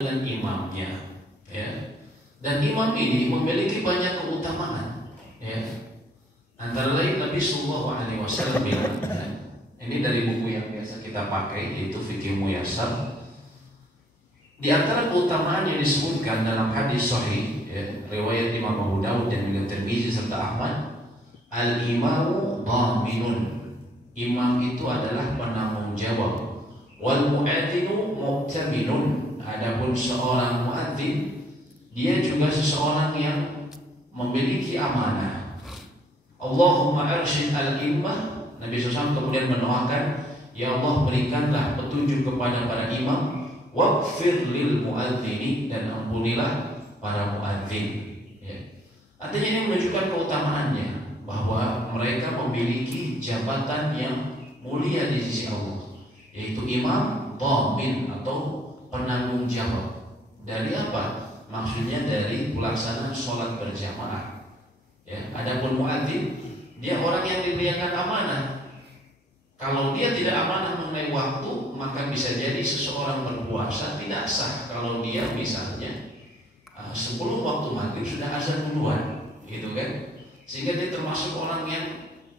dengan imamnya, ya. Dan imam ini memiliki banyak keutamaan, ya. Antara lain Nabi Sallallahu Alaihi Wasallam bilang, ya, ini dari buku yang biasa kita pakai, yaitu Fikih Muyassar. Di antara keutamaan yang disebutkan dalam hadis sahih, ya, riwayat Imam Abu Dawud dan juga Tirmizi serta Ahmad, al-imamu dhaminun. Imam itu adalah penanggung jawab. Wal mu'adzinu mu'taminun. Adapun seorang muadzin, dia juga seseorang yang memiliki amanah. Allahumma arsyid al-immah. Nabi SAW kemudian mendoakan, ya Allah berikanlah petunjuk kepada para imam, waghfir lil muadzini, dan ampunilah para muadzin, ya. Artinya ini menunjukkan keutamaannya, bahwa mereka memiliki jabatan yang mulia di sisi Allah, yaitu imam dhamin atau penanggung jawab. Dari apa? Maksudnya dari pelaksanaan sholat berjamaah, ya. Adapun muadzin, dia orang yang diberikan amanah. Kalau dia tidak amanah mengenai waktu, maka bisa jadi seseorang berpuasa tidak sah kalau dia misalnya sebelum waktu maghrib sudah azan duluan, gitu kan? Sehingga dia termasuk orang yang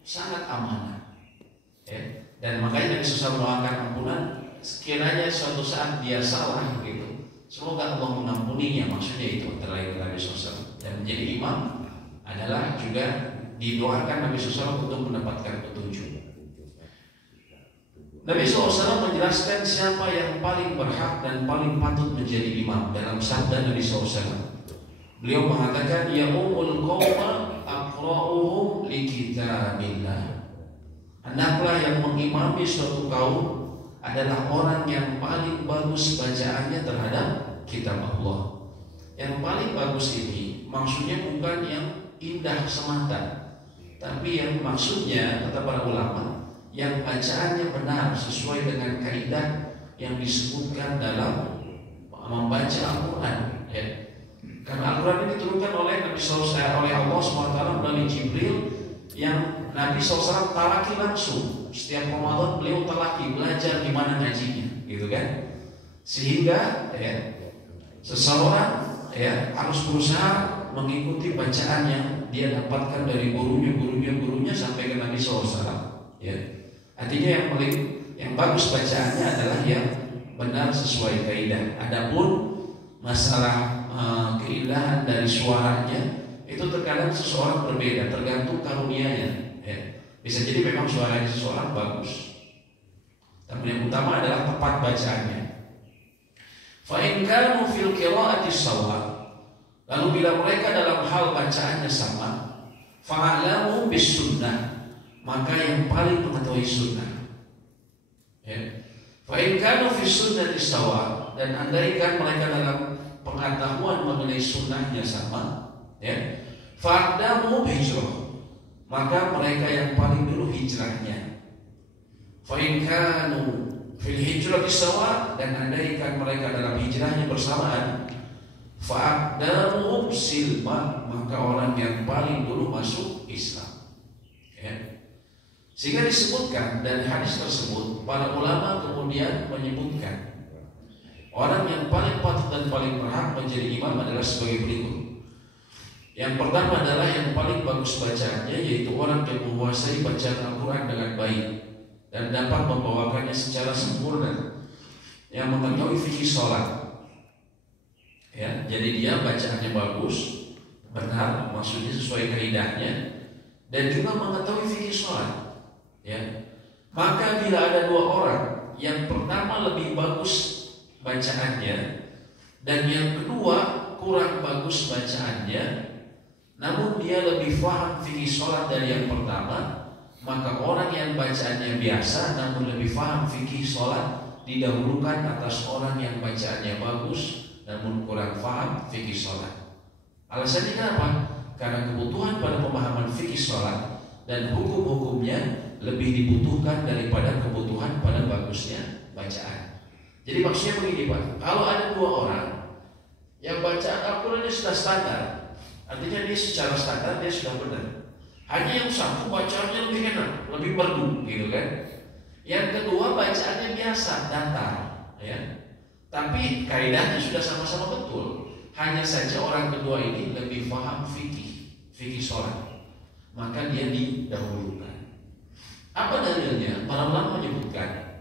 sangat amanah, ya. Dan makanya Nabi SAW mendoakan ampunan, sekiranya suatu saat dia salah, gitu, semoga Allah mengampuninya. Maksudnya itu antara lain Nabi SAW. Dan menjadi imam adalah juga didoakan Nabi SAW untuk mendapatkan petunjuk. Nabi SAW menjelaskan siapa yang paling berhak dan paling patut menjadi imam dalam sabda Nabi SAW. Beliau mengatakan, ya umul qawma aqra'uhum li kitabillah. Hendaklah yang mengimami suatu kaum adalah orang yang paling bagus bacaannya terhadap kitab Allah. Yang paling bagus ini maksudnya bukan yang indah semata, tapi yang maksudnya kata para ulama, yang bacaannya benar sesuai dengan kaidah yang disebutkan dalam membaca Al-Quran, ya. Karena Al-Quran ini diturunkan oleh Nabi SAW, oleh Allah SWT melalui Jibril, yang Nabi SAW talaki langsung. Setiap Ramadan beliau talaki, belajar gimana ngajinya, gitu kan? Sehingga, ya, seseorang, ya, harus berusaha mengikuti bacaan yang dia dapatkan dari gurunya sampai ke Nabi SAW, ya. Artinya yang bagus bacaannya adalah yang benar sesuai kaidah. Adapun masalah keindahan dari suaranya itu terkadang seseorang berbeda, tergantung karunianya, ya. Bisa jadi memang suaranya seseorang bagus, tapi yang utama adalah tepat bacaannya. Fa in kanu fil qira'ati sawa, lalu bila mereka dalam hal bacaannya sama, fa'alamu bis sunnah, maka yang paling mengetahui sunnah, ya. Fa in kanu fi sunnati sawa, dan andaikan mereka dalam pengetahuan mengenai sunnahnya sama, ya, fa'adamu hijrah, maka mereka yang paling dulu hijrahnya. Fa in kanu fil hijrati sawa, dan andaikan mereka dalam hijrahnya bersamaan, fa'adamu silma, maka orang yang paling dulu masuk Islam, ya. Sehingga disebutkan dari hadis tersebut, para ulama kemudian menyebutkan orang yang paling patut dan paling berhak menjadi imam adalah sebagai berikut. Yang pertama adalah yang paling bagus bacaannya, yaitu orang yang menguasai bacaan Al-Quran dengan baik dan dapat membawakannya secara sempurna, yang mengetahui fikih sholat, ya. Jadi dia bacaannya bagus, benar, maksudnya sesuai kaidahnya, dan juga mengetahui fikih sholat, ya. Maka bila ada dua orang, yang pertama lebih bagus bacaannya dan yang kedua kurang bagus bacaannya, namun dia lebih paham fikih sholat dari yang pertama, maka orang yang bacaannya biasa namun lebih paham fikih sholat didahulukan atas orang yang bacaannya bagus namun kurang paham fikih sholat. Alasannya kenapa? Karena kebutuhan pada pemahaman fikih sholat dan hukum-hukumnya lebih dibutuhkan daripada kebutuhan pada bagusnya bacaan. Jadi maksudnya begini Pak, kalau ada dua orang yang bacaan Al-Qurannya sudah standar, artinya dia secara standar dia sudah benar. Hanya yang satu bacaannya lebih enak, lebih merdu, gitu kan. Yang kedua bacaannya biasa, datar, ya. Tapi kaidahnya sudah sama-sama betul. Hanya saja orang kedua ini lebih paham fikih sholat, maka dia didahulukan. Apa dalilnya? Para ulama menyebutkan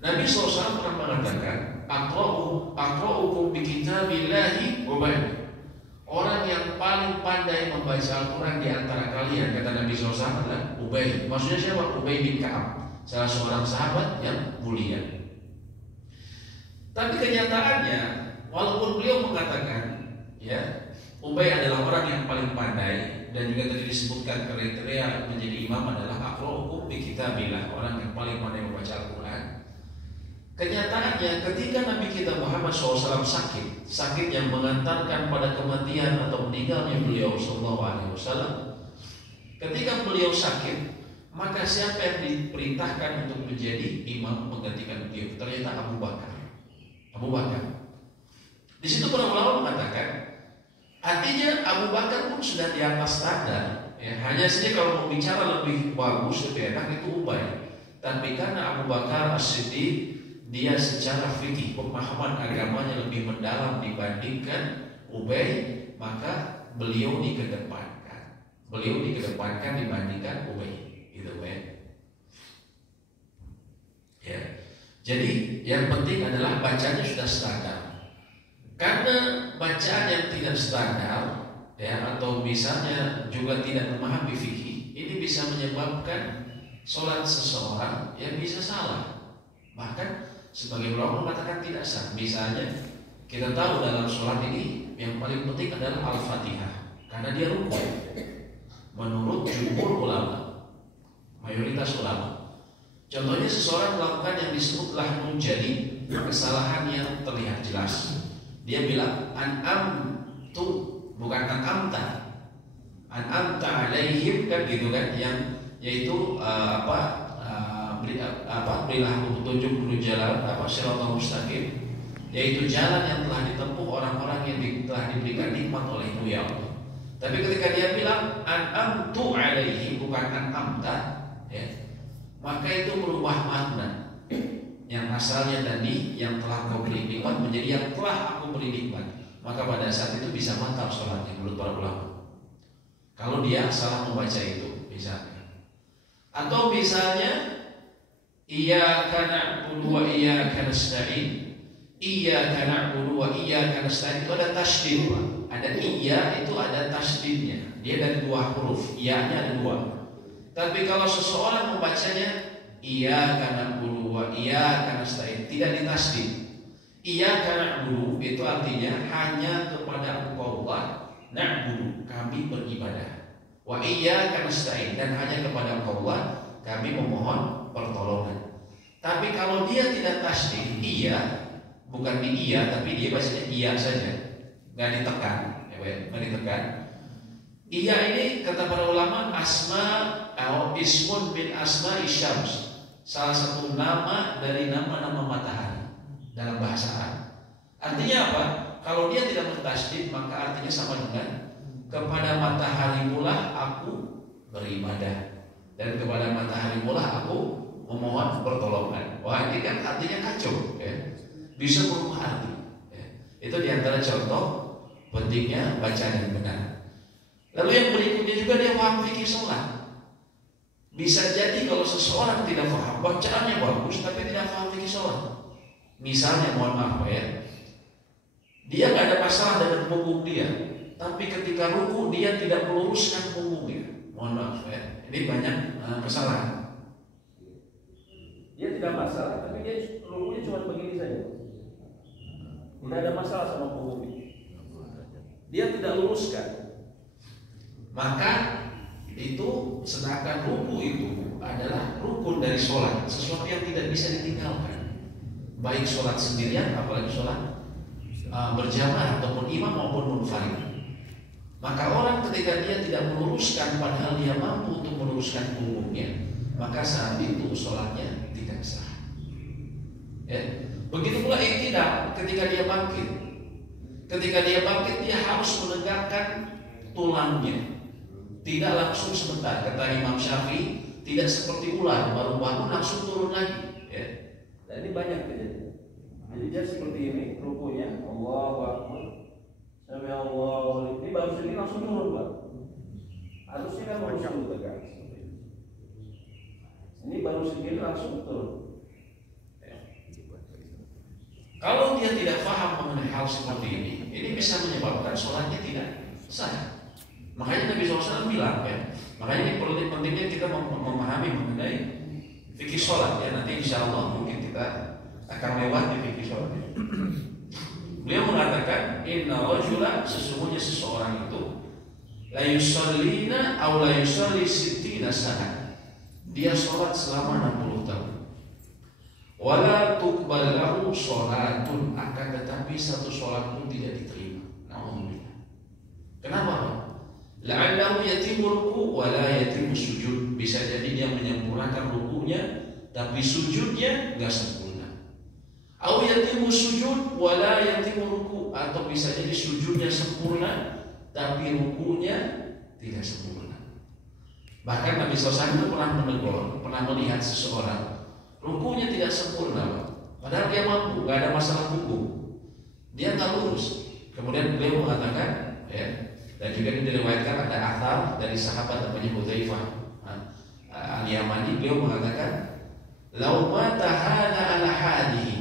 Nabi SAW pernah mengatakan, Aqra'ukum bi kitabillahi wa ba'd. Orang yang paling pandai membaca Al-Quran di antara kalian, kata Nabi SAW, adalah Ubay. Maksudnya siapa? Ubay bin Ka'ab, salah seorang sahabat yang mulia. Tapi kenyataannya, walaupun beliau mengatakan, ya, Ubay adalah orang yang paling pandai, dan juga tadi disebutkan kriteria menjadi imam adalah aqra'ukum bi kitabillah, orang yang paling pandai membaca Al-Quran. Kenyataannya, ketika Nabi kita Muhammad SAW sakit yang mengantarkan pada kematian atau meninggalnya beliau SAW, ketika beliau sakit, maka siapa yang diperintahkan untuk menjadi imam menggantikan beliau? Ternyata Abu Bakar. Di situ para ulama mengatakan, artinya Abu Bakar pun sudah di atas standar. Ya, hanya saja kalau mau bicara lebih bagus, lebih enak itu Ubay. Tapi karena Abu Bakar As-Siddiq, dia secara fikih pemahaman agamanya lebih mendalam dibandingkan Ubay, maka beliau dikedepankan. Dibandingkan Ubay. Gitu ya. Ya. Jadi yang penting adalah bacanya sudah standar. Karena bacaan yang tidak standar, ya, atau misalnya juga tidak memahami fikih, ini bisa menyebabkan sholat seseorang yang bisa salah. Bahkan sebagai ulama mengatakan tidak sah. Misalnya kita tahu dalam sholat ini yang paling penting adalah Al-Fatihah, karena dia rukun menurut jumhur ulama, mayoritas ulama. Contohnya seseorang melakukan yang disebut lahnun jadi, kesalahan yang terlihat jelas. Dia bilang an'amtu, bukan an'amta alaihim, kan gitu kan, yang yaitu berilah petunjuk menuju jalan shiratal mustaqim, yaitu jalan yang telah ditempuh orang-orang yang telah diberikan nikmat oleh-Mu ya Allah. Tapi ketika dia bilang an'amtu alaihim, bukan an'amta, ya, maka itu merubah makna yang asalnya tadi yang telah kau beri nikmat menjadi yang telah aku beri nikmat. Maka pada saat itu bisa batal sholatnya menurut para ulama, kalau dia salah membaca itu misalnya. Atau misalnya iyyaka na'budu wa iyyaka nasta'in, iyyaka na'budu wa iyyaka nasta'in itu ada tasydid, ada iya itu ada tasydidnya, dia dari dua huruf, iya-nya ada dua. Tapi kalau seseorang membacanya iyyaka na'budu wa iyyaka nasta'in, tidak ditasydid. Iyyaka na'budu itu artinya hanya kepada Engkau Allah, na'budu kami beribadah, wa iyyaka nasta'in dan hanya kepada Engkau Allah kami memohon pertolongan. Tapi kalau dia tidak tasydid, iya, bukan di iya, tapi dia bacanya iya saja, nggak ditekan, nggak ditekan. Iya ini kata para ulama asma atau ismun min asma isyams, salah satu nama dari nama-nama matahari dalam bahasa Arab. Artinya apa? Kalau dia tidak bertasydid, maka artinya sama dengan kepada matahari mula aku beribadah, dan kepada matahari mula aku memohon pertolongan. Wah, ini kan artinya kacau, ya. Bisa berubah arti, ya. Itu diantara contoh pentingnya bacaan yang benar. Lalu yang berikutnya juga dia paham fikih sholat. Bisa jadi kalau seseorang tidak paham, bacaannya bagus tapi tidak paham fikih sholat. Misalnya, mohon maaf ya, dia nggak ada masalah dengan punggung dia, tapi ketika ruku dia tidak meluruskan punggungnya. Mohon maaf ya, ini banyak kesalahan. Dia tidak masalah, tapi dia rukunya cuma begini saja. Tidak ada masalah sama punggungnya. Dia tidak luruskan. Maka itu sedangkan ruku itu adalah rukun dari sholat, sesuatu yang tidak bisa ditinggalkan, baik sholat sendirian apalagi sholat berjamaah ataupun imam maupun munfarid. Maka orang ketika dia tidak meluruskan padahal dia mampu untuk meluruskan punggungnya, maka saat itu sholatnya tidak sah. Ya. Begitu pula iktidal ketika dia bangkit. Ketika dia bangkit dia harus menegakkan tulangnya. Tidak langsung sebentar, kata Imam Syafi'i, tidak seperti ular baru bangun langsung turun lagi. Ya. Dan ini banyak kejadian. Jadi dia seperti ini, rukunya Allahu Akbar, Sami Allahu, ini baru segini langsung turun Pak. Harusnya kan langsung tegak. Ini baru segini langsung turun. Kalau dia tidak paham mengenai hal seperti ini bisa menyebabkan sholatnya tidak sah. Makanya Nabi SAW bilang ya, makanya ini perlu pentingnya kita memahami mengenai fikih sholat ya. Nanti insya Allah mungkin kita akan lewat di fikih sholat. Beliau mengatakan, Inna rajula, sesungguhnya seseorang itu la yusallina aw la yusalli sittina sana. Dia sholat selama 60 tahun. Wala tuqbal lahu sholatun, akan tetapi satu sholat pun tidak diterima. Alhamdulillah. Kenapa? La'allahu yatimu ruku' wa la yatimu sujud. Bisa jadi dia menyempurnakan ruku'nya tapi sujudnya enggak sempurna. Au yatimu sujud wa la yatimu ruku', atau bisa jadi sujudnya sempurna tapi ruku'nya tidak sempurna. Bahkan Nabi SAW pernah menegur, pernah melihat seseorang rukunya tidak sempurna, padahal dia mampu, gak ada masalah hukum, dia tak lurus. Kemudian beliau mengatakan, ya, dan juga ini diriwayatkan ada athar dari sahabat namanya Hudzaifah al-Yamani. Beliau mengatakan, "Lau mata hada ala hadihi."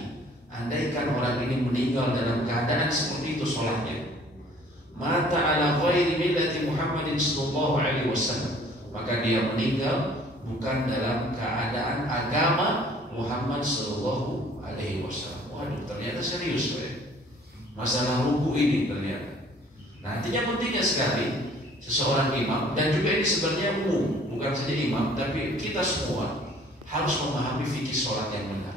Andaikan orang ini meninggal dalam keadaan seperti itu sholatnya, mata ala ghairi millati Muhammadin sallallahu alaihi wasallam, maka dia meninggal bukan dalam keadaan agama Muhammad sallallahu alaihi wasallam. Waduh, ternyata serius ya. Masalah ruku ini ternyata. Nah, artinya pentingnya sekali seseorang imam, dan juga ini sebenarnya umum, bukan saja imam, tapi kita semua harus memahami fikih sholat yang benar.